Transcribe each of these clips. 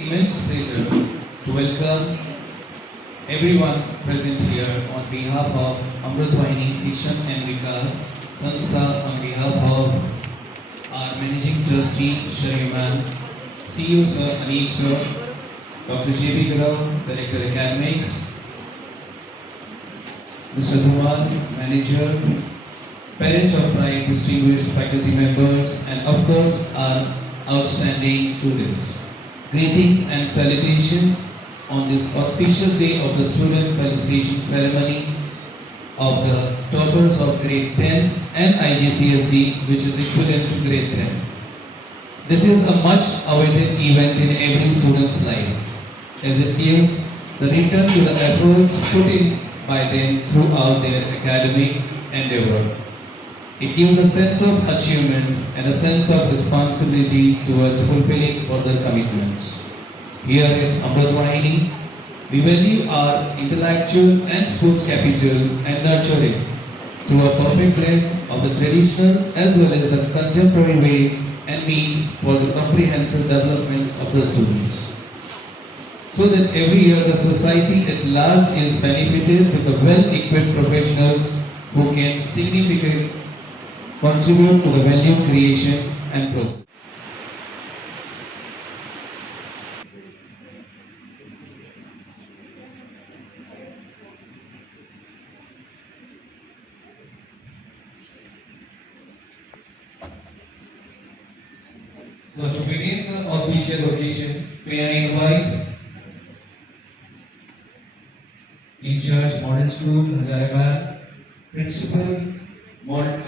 Immense pleasure to welcome everyone present here on behalf of Amrit Vahini Shikshan and Vikas Sanstha, on behalf of our Managing Trustee Shariman, CEO Sir Anil Sir, Dr. J.B. Garau, Director Academics, Mr. Dhumal, Manager, parents of pride, distinguished faculty members, and of course our outstanding students. Greetings and salutations on this auspicious day of the student felicitation ceremony of the toppers of grade 10 and IGCSE, which is equivalent to grade 10. This is a much awaited event in every student's life, as it gives the return to the efforts put in by them throughout their academic endeavor. It gives a sense of achievement and a sense of responsibility towards fulfilling further commitments. Here at Amrit Vahini, we value our intellectual and sports capital and nurture it through a perfect blend of the traditional as well as the contemporary ways and means for the comprehensive development of the students. So that every year the society at large is benefited with the well-equipped professionals who can significantly contribute to the value creation and process. So to begin the auspicious occasion, may I invite in charge Model School, Hazaribagh, Principal, Model.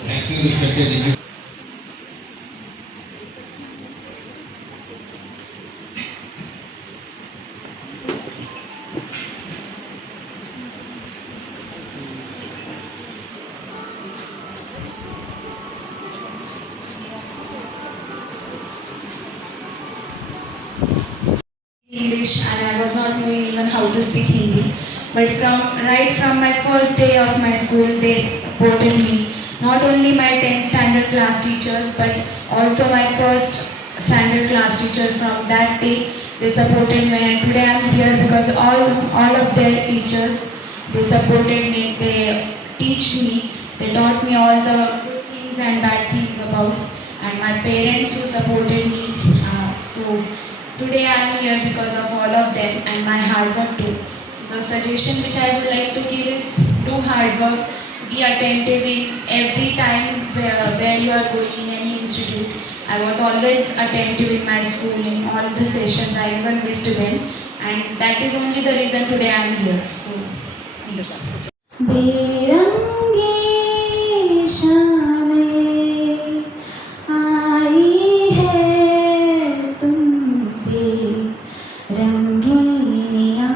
Thank you, respected. English, and I was not knowing even how to speak Hindi. But right from my first day of my school, they supported me. Not only my 10th standard class teachers, but also my first standard class teacher. From that day, they supported me, and today I am here because all of their teachers, they supported me. They teach me. They taught me all the good things and bad things about, and my parents who supported me. So today I am here because of all of them and my hard work too. So the suggestion which I would like to give is do hard work, be attentive in every time where you are going in any institute. I was always attentive in my school, in all the sessions, I never missed them, and that is only the reason today I am here. So, बेरंगी शामें आई है तुमसे रंगीनियाँ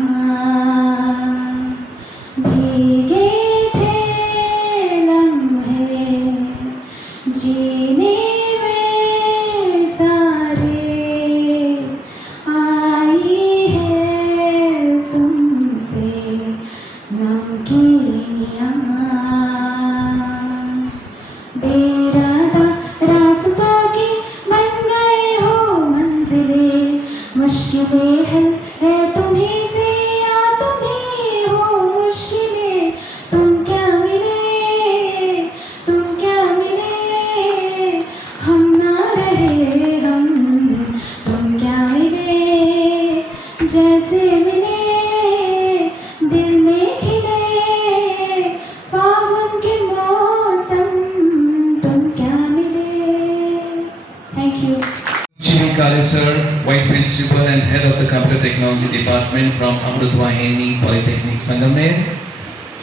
भीगे थे लम्हे जीने में सारे आई है तुमसे नमकीनियाँ बेरादा रास्तों की बन गए हो मंजिलें मुश्किलें हल है तुम्हीं से या तुम ही हो मुश्किलें तुम क्या मिले हम ना रहे तुम क्या मिले जैसे मिले दिल में खिले फागुन के मौसम तुम क्या मिले thank you Chivi Kale Sir, Vice Principal and Head of the Computer Technology Department from Amrit Vahini Polytechnic Sangamner.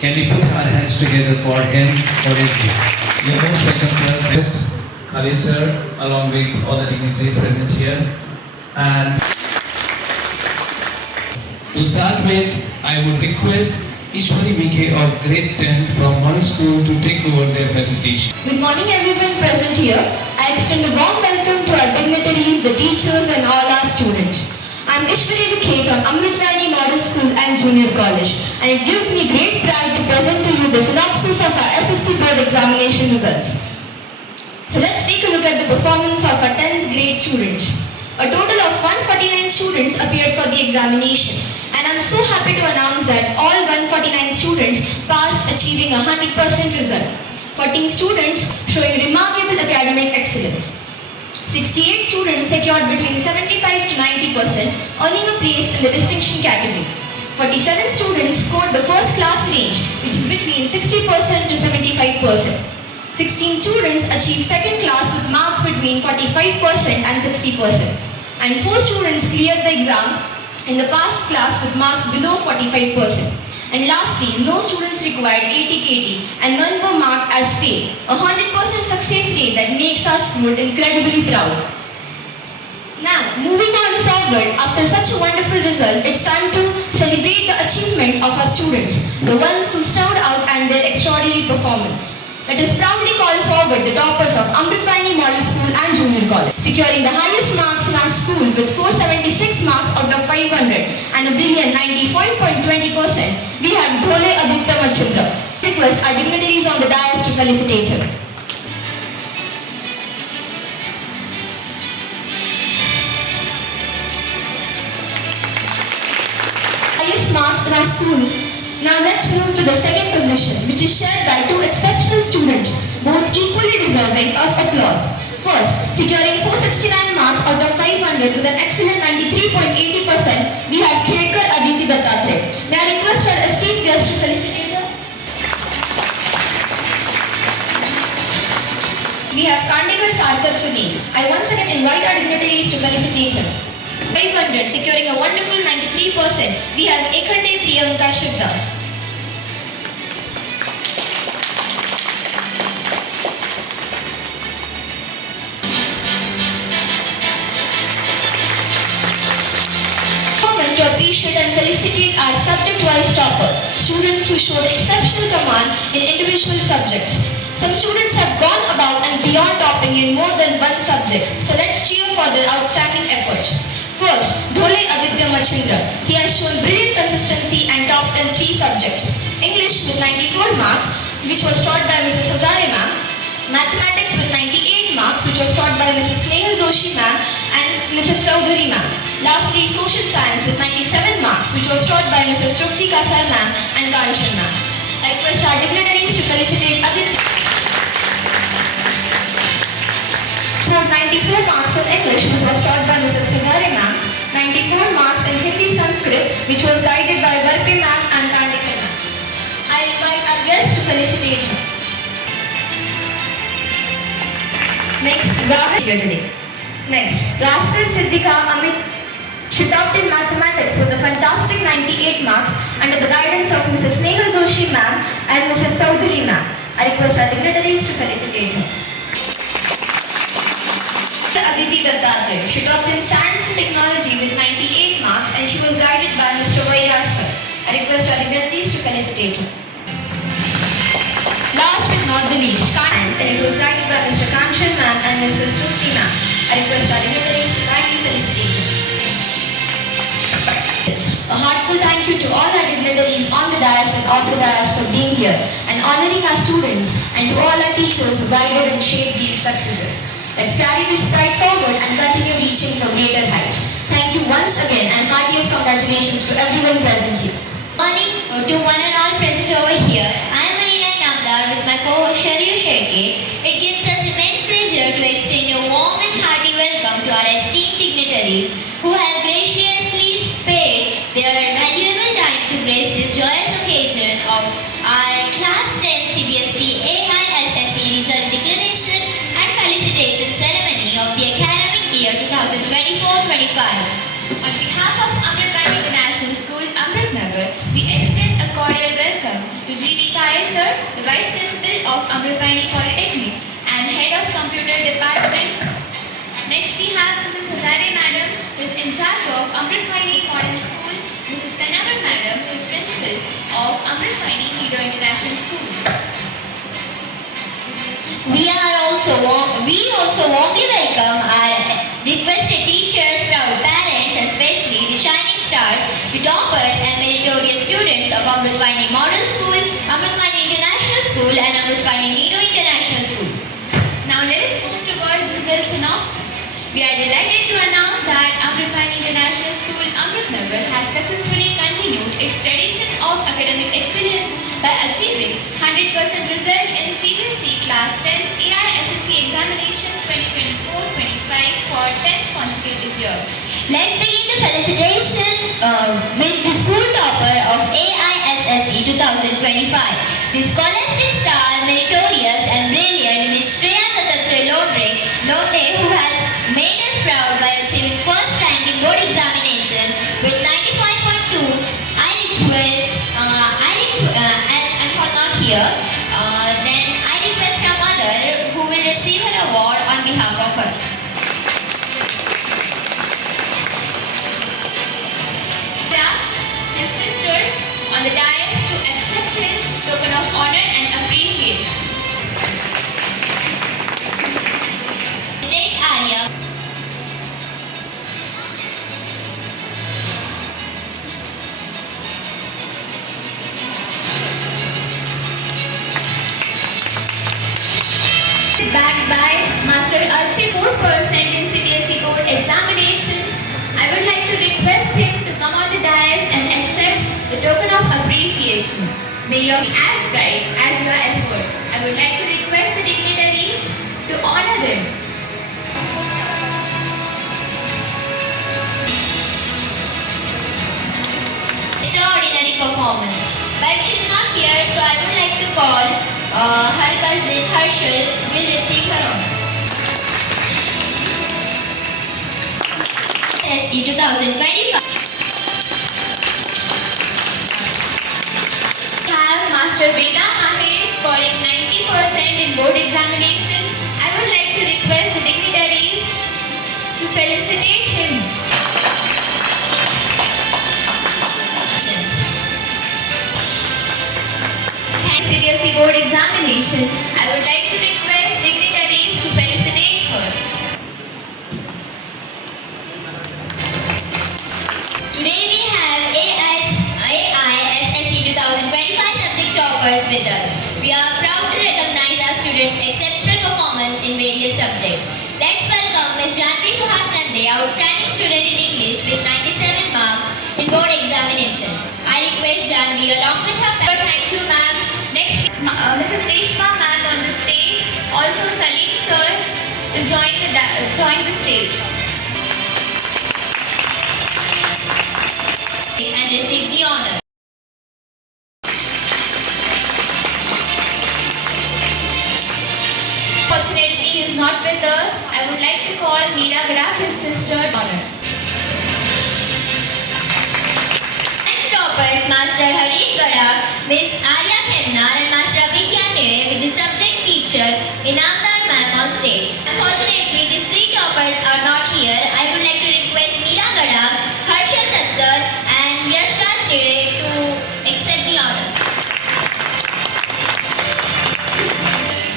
Can we put our hands together for him, for his gift? You're most welcome, sir. Khalid sir, along with all the dignitaries present here. And to start with, I would request Ishwari VK of grade 10th from Model School to take over their felicitation. Good morning everyone present here. I extend a warm welcome to our dignitaries, the teachers and all our students. I am Ishwari Vikhe from Amritvani Model School and Junior College, and it gives me great pride to present to you the synopsis of our SSC board examination results. So let's take a look at the performance of our 10th grade students. A total of 149 students appeared for the examination, and I'm so happy to announce that all 149 students passed, achieving a 100% result. 14 students showing remarkable academic excellence. 68 students secured between 75 to 90%, earning a place in the distinction category. 47 students scored the first class range, which is between 60% to 75%. 16 students achieved second class with marks between 45% and 60%. And 4 students cleared the exam in the passed class with marks below 45%. And lastly, no students required 80 KT and none were marked as fail, a 100% success rate that makes our school incredibly proud. Now, moving on forward, after such a wonderful result, it's time to celebrate the achievement of our students, the ones who stood out and their extraordinary performance. Let us proudly call forward the toppers of Amritvani Model School and Junior College, securing the highest marks in our school with 476 marks out of 500 and a brilliant 95.20%. We have Dhole Aditya Machindra. Request our dignitaries on the dais to felicitate him. Highest marks in our school. Now let's move to the second position, which is shared by 2 exceptional students, both equally deserving of applause. First, securing 469 marks out of 500 with an excellent 93.80%, we have Khedkar Aditi Dattatreya. May I request our esteemed guest to felicitate her? We have Kandekar Sarthak Sunil. I once again invite our dignitaries to felicitate him. 500, securing a wonderful 93%, we have Ekhande Priyanka Shivdas. To appreciate and felicitate our subject-wise topper, students who showed exceptional command in individual subjects. Some students have gone above and beyond topping in more than one subject, so let's cheer for their outstanding effort. First, Dhole Aditya Machindra. He has shown brilliant consistency and topped in 3 subjects. English with 94 marks, which was taught by Mrs. Hazare ma'am. Mathematics with 98 marks, which was taught by Mrs. Snehal Joshi ma'am and Mrs. Chaudhary ma'am. Lastly, Social Science with 97 marks, which was taught by Mrs. Trupti Kasar ma'am and Kanchan ma'am. I request our dignitaries to felicitate Aditya. Scored 94 marks in English, which was taught by Mrs. Hazare ma'am. 94 marks in Hindi Sanskrit, which was guided by Varpe ma'am and Kandekar ma'am. I invite our guests to felicitate her. Next, Next, Raskar Siddhika Amit. She topped in mathematics with a fantastic 98 marks under the guidance of Mrs. Snehal Joshi ma'am and Mrs. Chaudhary ma'am. I request our dignitaries to felicitate her. Aditi Dattatreya. She topped in science and technology with 98 marks and she was guided by Mr. Vairaj sir. I request our dignitaries to felicitate her. Last but not the least, science, and it was guided by Mr. Kanchan ma'am and Mrs. Trupti ma'am. I request our dignitaries to kindly felicitate her. A heartfelt thank you to all our dignitaries on the dais and off the dais for being here and honoring our students, and to all our teachers who guided and shaped these successes. Let's carry this pride forward and continue reaching for greater heights. Thank you once again and heartiest congratulations to everyone present here. Morning to one and all present over here. I am Marina Namdar with my co-host Sharyu Sherke. It gives us immense pleasure to extend a warm and hearty welcome to our esteemed dignitaries who have graciously spared their valuable time to grace this joyous occasion of our Class 10 CBSE AISSE result declaration and felicitation ceremony of the academic year 2024-25. On behalf of Amritvani International School, Amritnagar, we extend a cordial welcome to G.V. Kare sir, the Vice Principal of Amritvani Polytechnic, and Head of Computer Department. Next we have Mrs. Hazare Madam, who is in charge of Amritwaini Model School. Mrs. Tanagar Madam, who is Principal of Amritwaini Nido International School. We also warmly welcome our requested teachers, proud parents, and especially the shining stars, the toppers and meritorious students of Amritwaini Model School, Amritwaini International School, and Amritwaini Nido International School. Now let us move towards result synopsis. We are delighted to announce that Amritwaini International School, Amritnagar has successfully continued its tradition of academic excellence by achieving 100% result in CBSE Class 10 AISSE Examination 2024-25 for 10th consecutive year. Let's begin the felicitation with the school topper of AISSE 2025, the scholastic star, meritorious and brilliant Ms. Shreya Dattatreya Londe, who has made us proud by achieving first rank in board examination with 95.2. I request, as I'm not here, then I request her mother, who will receive her award on behalf of her. His sister on the dais to accept his token of honor and appreciation. State Arya. Backed by Master Archie 4% in CBSE board examination, I would like to request him to come on the dais and accept the token of appreciation. May you be as bright as your efforts. I would like to request the dignitaries to honor him. Extraordinary performance. But she's not here, so I would like to call her cousin Harshal will receive her honor. SE 2025. Have Master Veda Mahesh scoring 90% in board examination. I would like to request the dignitaries to felicitate him. Thanks CBSE board examination. I would like to request dignitaries to felicitate her. Today we have AISSE 2025 subject toppers with us. We are proud to recognize our students' exceptional performance in various subjects. Let's welcome Ms. Janvi Suhas Nande, outstanding student in English with 97 marks in board examination. I request Janvi along with her parents. Thank you, ma'am. Next, Mrs. Reshma ma'am on the stage. Also, Salim sir to join the stage. And receive the honor. Fortunately, he is not with us. I would like to call Meera Gadak, his sister, honor. Next toppers, Master Harish Gadak, Miss Arya Khemnar and Master Abhigya Nere with the subject teacher Inamdar ma'am on stage. Unfortunately, these three toppers are not here. I would like to request Meera Gadak, Harshal Chattar and Yashraj Nere to accept the honor.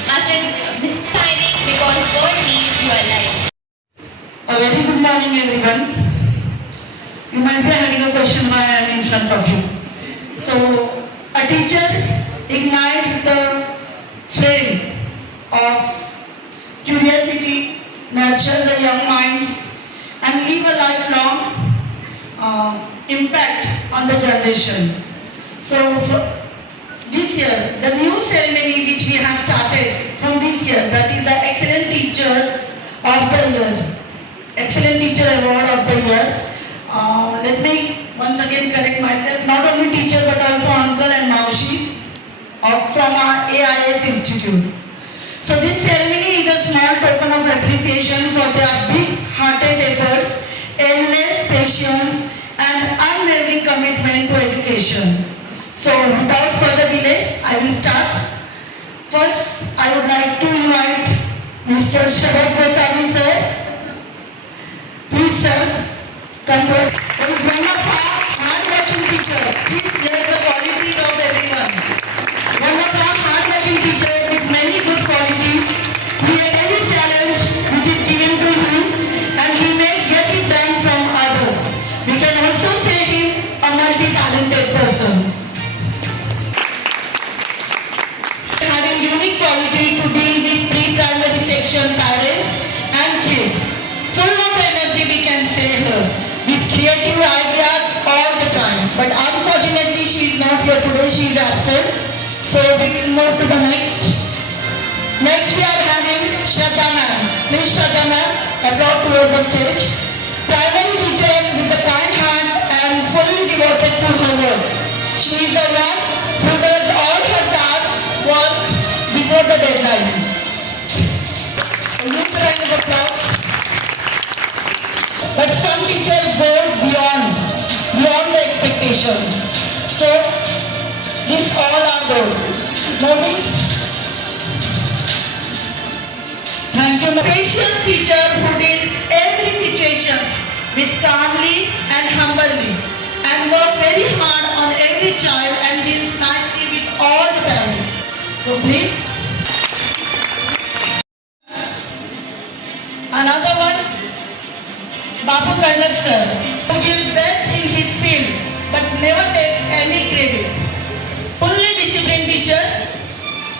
Master, Miss Timing, because God needs your life. A very good morning, everyone. You might be having a question why I am in front of you. So, a teacher ignites the flame of curiosity, nurture the young minds, and leave a lifelong impact on the generation. So, this year, the new ceremony which we have started from this year, that is the Excellent Teacher of the Year. Excellent Teacher Award of the Year. Let me once again correct myself, not only teacher but also uncle and maushi from our AIS Institute. So this ceremony is a small token of appreciation for their big-hearted efforts, endless patience and unwavering commitment to education. So without further delay, I will start. First, I would like to invite Mr. Sharad Goswami sir. Please sir, come to us. There is one of our hard-working teacher. Please hear the quality of everyone. One of our hard-working teacher with many good qualities. He had any challenge which is given to him and he may get it done from others. We can also say him a multi-talented person. Having unique quality to deal with pre-primary section parents and kids. Full of energy we can say her, with creative ideas all the time. But unfortunately she is not here today, she is absent. So we will move to the next. Next we are having Shraddha ma'am. Please Shraddha ma'am, approach toward the stage. Primary teacher with a kind hand and fully devoted to her work. She is the one who does all her tasks work before the deadline. A huge round of applause. But some teachers go beyond the expectations. So these all are those. Moving. Thank you. Patient teacher who deals every situation with calmly and humbly and work very hard on every child and deals nicely with all the parents. So please. Another one, Babu Kandak sir, who gives best in his field but never takes any credit. Fully disciplined teacher,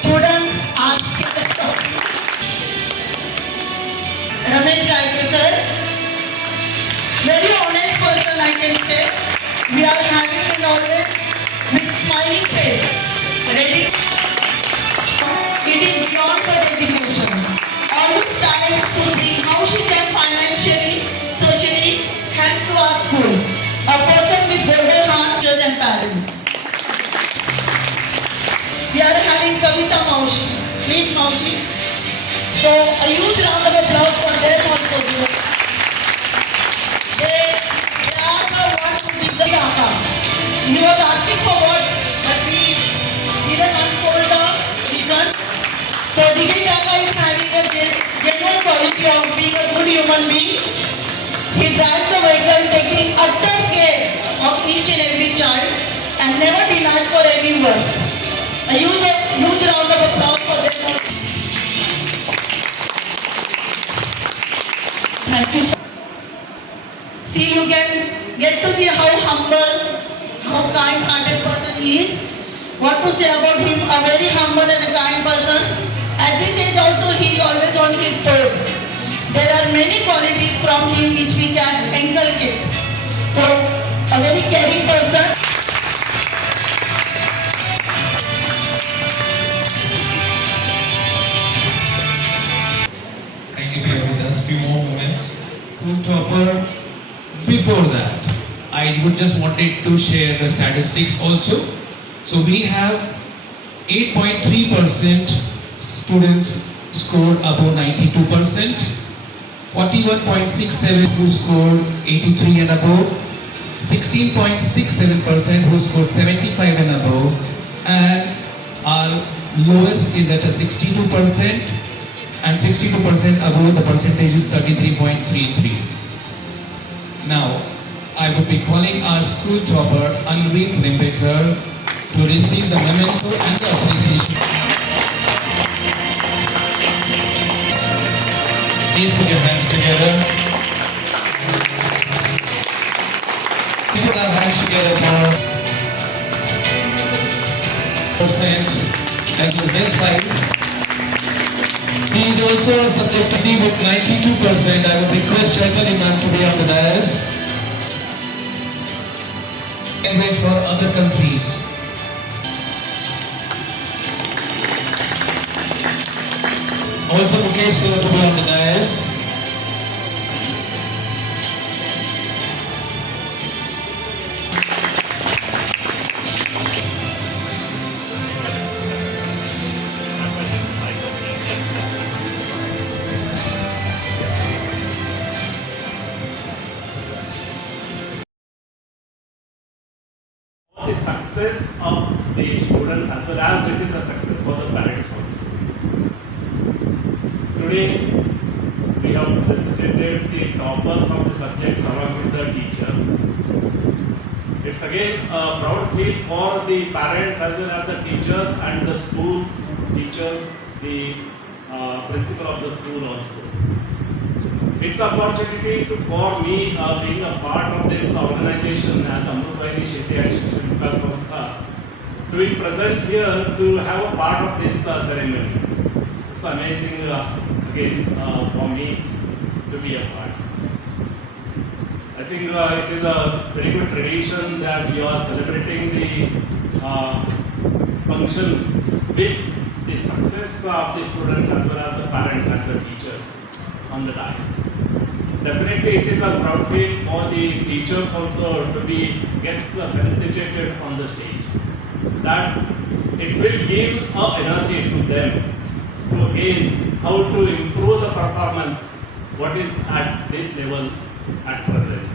students are kept at top. Ramesh Gaike sir, very honest person I can say. We are having him always with smiling face, ready. It is beyond her dedication. Always trying to see how she can financially, socially help to our school. A person with golden heart, teachers and parents. We are having Kavita Maushi. Please Maushi. So a huge round of applause for them also. They are the one who did the yaka. He was asking for what, but we didn't unfold the reason. So Digit Yaka is having a genuine quality of being a good human being. He drives the vehicle taking utter care of each and every child and never denies for any work. A huge round of applause for them. Thank you. See, you can get to see how humble, how kind-hearted person he is. What to say about him, a very humble and a kind person. At this age also he is always on his toes. There are many qualities from him which we can inculcate. So, a very caring person. Kindly bear with us few more moments. School topper. Before that, I would just wanted to share the statistics also. So we have 8.3% students scored above 92%, 41.67 who scored 83 and above, 16.67% who scored 75 and above, and our lowest is at a 62%, and 62% above the percentage is 33.33. Now, I would be calling our school topper Anvit Limbekar to receive the memento and the appreciation. Please put your hands together. Please put our hands together for percent as the best five. He is also subject to be with 92%. I would request Chaitanya ma'am to be on the dais. Language for other countries. Also Mukesh sir to be on the dais. The success of the students as well as it is a success for the parents also. today we have presented the toppers of the subjects along with the teachers. It's again a proud feel for the parents as well as the teachers and the school's teachers, the principal of the school also. It's an opportunity for me being a part of this organization as Amrutwani Shetty and Shikshan Vikas Samstha to be present here to have a part of this ceremony. It's amazing again for me to be a part. I think it is a very good tradition that we are celebrating the function with the success of the students as well as the parents and the teachers on the dais. Definitely it is a proud feel for the teachers also to be gets felicitated on the stage. That it will give energy to them to again how to improve the performance what is at this level at present.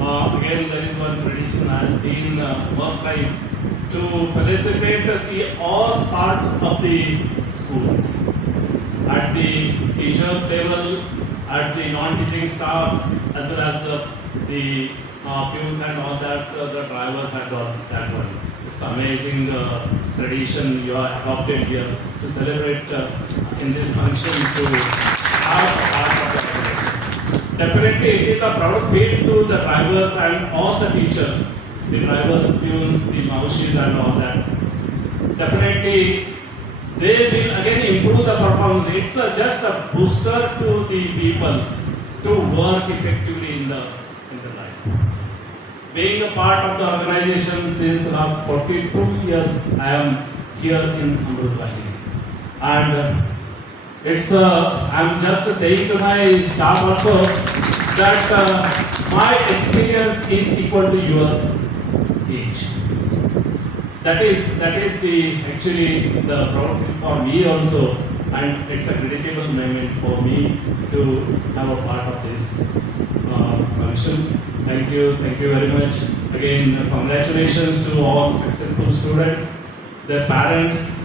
Again, there is one tradition I have seen first time to felicitate the all parts of the schools, at the teachers level, at the non-teaching staff, as well as the peons and all that, the drivers and all that one. It's amazing tradition you are adopted here to celebrate in this function to have a part of the celebration. Definitely it is a proud feel to the drivers and all the teachers, the drivers, peons, the maushis and all that. Definitely they will again improve the performance. It's just a booster to the people to work effectively in the life. Being a part of the organization since last 42 years, I am here in Amrutwani. And it's I'm just saying to my staff also that my experience is equal to your age. That is the actually the proud thing for me also, and it's a critical moment for me to have a part of this function. Thank you very much. Again, congratulations to all successful students, their parents,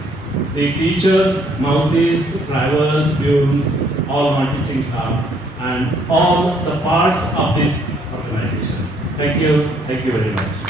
the teachers, mouses, drivers, peons, all non-teaching staff, and all the parts of this organization. Thank you very much.